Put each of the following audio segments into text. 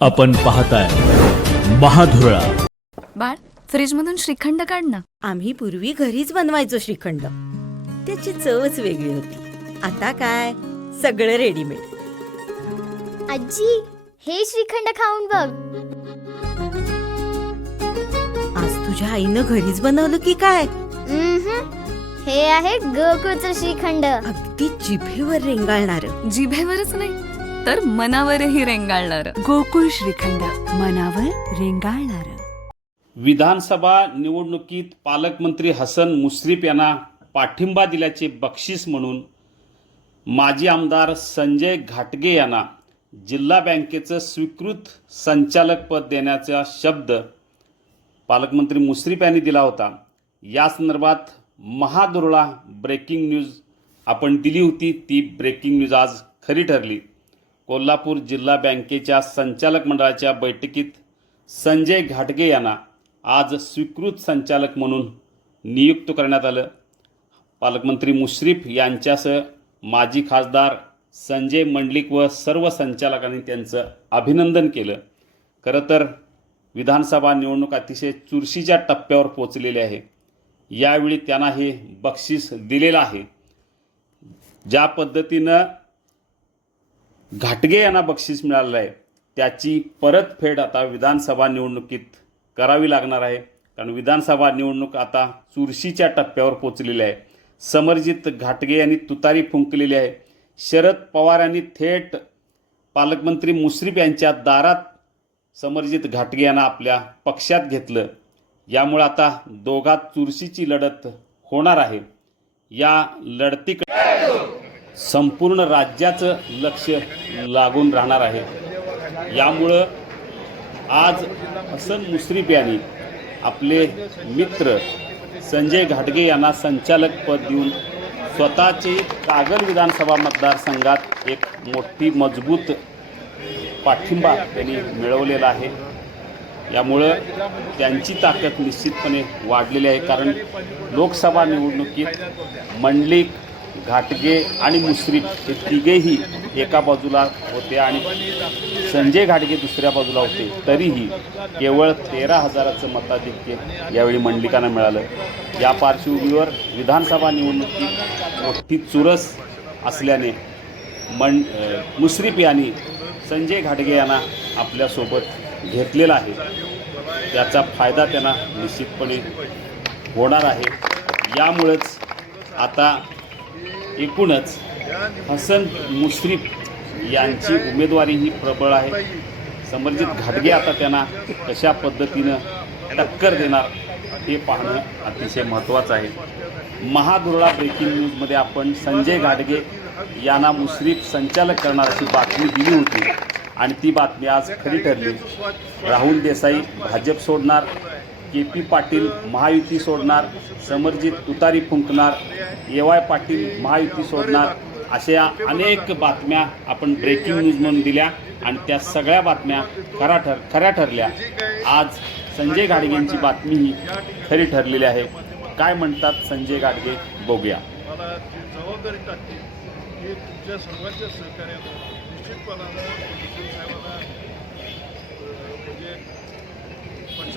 आपण पाहताय महाधुरळा. बाळ फ्रीजमधून श्रीखंड काढ ना. आम्ही पूर्वी घरीच बनवायचो श्रीखंड. त्याची चवच वेगळी होती. आता काय? सगळं रेडीमेड आजी हे श्रीखंड खाऊन बघ. आज तुझ्या आईनं घरीच बनवलं की काय? उम्हम. हे आहे गोकुळचं श्रीखंड. अगदी जिभेवर रेंगाळणार. जिभेवरच नाही तर मनावरही रेंगाळणार. गोकुळ श्रीखंड मनावर रेंगाळणार. विधानसभा निवडणुकीत पालकमंत्री हसन मुश्रीफ यांना पाठिंबा दिल्याचे बक्षीस म्हणून माजी आमदार संजय घाटगे यांना जिल्हा बँकेचं स्वीकृत संचालक पद देण्याचा शब्द पालकमंत्री मुश्रीफ यांनी दिला होता. या संदर्भात महादुरळा ब्रेकिंग न्यूज आपण दिली होती ती ब्रेकिंग न्यूज आज खरी ठरली. कोल्हापूर जिल्हा बँकेच्या संचालक मंडळाच्या बैठकीत संजय घाटगे यांना आज स्वीकृत संचालक म्हणून नियुक्त करण्यात आलं. पालकमंत्री मुश्रीफ यांच्यासह माजी खासदार संजय मंडलिक व सर्व संचालकांनी त्यांचं अभिनंदन केलं. खरं तर विधानसभा निवडणूक अतिशय चुरशीच्या टप्प्यावर पोचलेली आहे. यावेळी त्यांना हे बक्षीस दिलेलं आहे. ज्या पद्धतीनं घाटगे यांना बक्षीस मिळालेलं आहे. त्याची परतफेड आता विधानसभा निवडणुकीत करावी लागणार आहे. कारण विधानसभा निवडणूक आता चुरशीच्या टप्प्यावर पोचलेली आहे. समरजित घाटगे यांनी तुतारी फुंकलेली आहे. शरद पवार यांनी थेट पालकमंत्री मुश्रीफ यांच्या दारात समरजित घाटगे यांना आपल्या पक्षात घेतलं. यामुळे आता दोघात चुरशीची लढत होणार आहे. या लढतीकडे संपूर्ण राज्याचं लक्ष लागून राहणार आहे. यामुळं आज हसन मुश्रीफ यांनी आपले मित्र संजय घाटगे यांना संचालक पद देऊन स्वतःचे कागल विधानसभा मतदारसंघात एक मोठी मजबूत पाठिंबा त्यांनी मिळवलेला आहे. यामुळं त्यांची ताकद निश्चितपणे वाढलेली आहे कारण लोकसभा निवडणुकीत मंडलिक घाटगे आणि मुश्रीफ हे तिघेही एका बाजूला होते आणि संजय घाटगे दुसऱ्या बाजूला होते. तरीही केवळ तेरा हजाराचं मताधिक्य यावेळी मंडलिकांना मिळालं. या पार्श्वभूमीवर विधानसभा निवडणुकीत मोठी चुरस असल्याने मं अ, मुश्रीफ यांनी संजय घाटगे यांना आपल्यासोबत घेतलेला आहे. त्याचा फायदा त्यांना निश्चितपणे होणार आहे. यामुळेच आता एकूणच हसन मुश्रीफ यांची उमेदवारी ही प्रबळ आहे. समरजित घाटगे आता त्यांना कशा पद्धतीनं टक्कर देणार हे पाहणं अतिशय महत्त्वाचं आहे. महादुर्ळा ब्रेकिंग न्यूजमध्ये आपण संजय घाटगे यांना मुश्रीफ संचालक करणार अशी बातमी दिली होती. आणि ती बातमी आज खरी ठरली. राहुल देसाई भाजप सोडणार. के पी पाटील महायुती सोडणार समरजित तुतारी फुंकणार ए वाय पाटील महायुती सोडणार अशा अनेक बातम्या आपण ब्रेकिंग न्यूज म्हणून दिल्या आणि त्या सगळ्या बातम्या खरा ठर खऱ्या ठरल्या. आज संजय गाडगेंची बातमी ही खरी ठरलेली आहे. काय म्हणतात संजय गाडगे? बघूया. मला जबाबदारी टाकली की तुमच्या सर्वांच्या सहकार्यानं निश्चितपणानं साहेबांना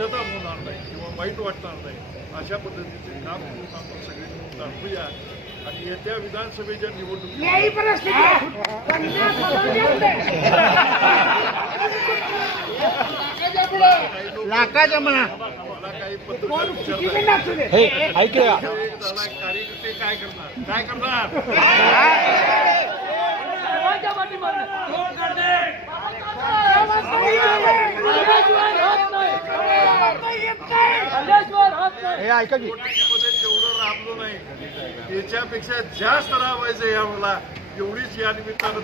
पश्चाताप होणार नाही किंवा वाईट वाटणार नाही अशा पद्धतीचे काम करून आपण सगळे मिळून दाखवूया आणि येत्या विधानसभेच्या निवडणुकीत कार्यकर्ते काय करणार? काय करणार? हे ऐका की. जेवढं तेवढं राबलो नाही त्याच्यापेक्षा जास्त राबायचं या मला एवढीच या निमित्तानं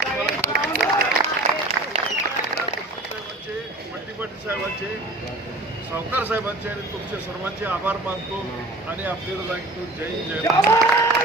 साहेबांचे बंटी पाटील साहेबांचे सावकार साहेबांचे आणि तुमचे सर्वांचे आभार मानतो आणि आपल्याला सांगतो जय जय